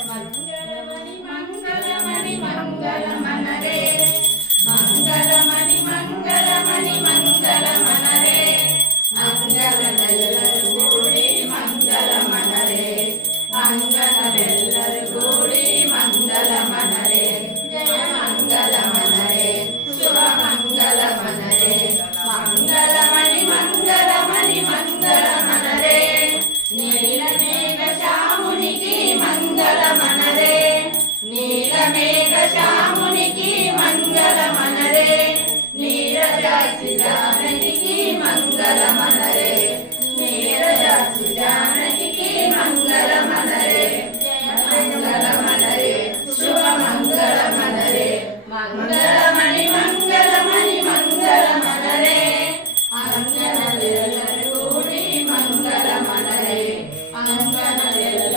మంగళమణి మంగళమణి మంగళమనరే మంగళమణి మంగళమణి మంగళమనరే అంగళమెల్లరు కూడి మంగళమనరే అంగళమెల్లరు కూడి మంగళమనరే జయ మంగళమనరే శుభ మంగళమనరే మంగళమణి నీరజాచి జానకి మంగళమనరే నీరజాచి జానకి మంగళమనరే మంగళమనరే శుభ మంగళమనరే మంగళమణి మంగళమణి మంగళమనరే అంగనలెల్లరు కూడి మంగళమనరే అంగనలెల్లరు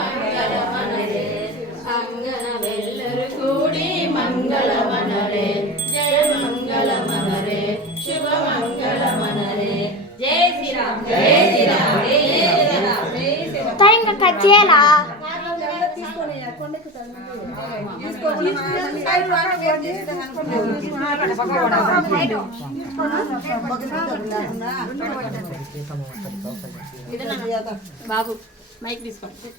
మంగళమనరే అంగన వెల్లరు కూడి మంగళమనరే జయ మంగళమనరే శుభ మంగళమనరే జయ శ్రీరామ్ జయ శ్రీరామ్ జయ శ్రీరామ్ జయ శ్రీరామ్ ఇంకా కట్ చేయాలా బాబు మైక్ తీసుకోండి.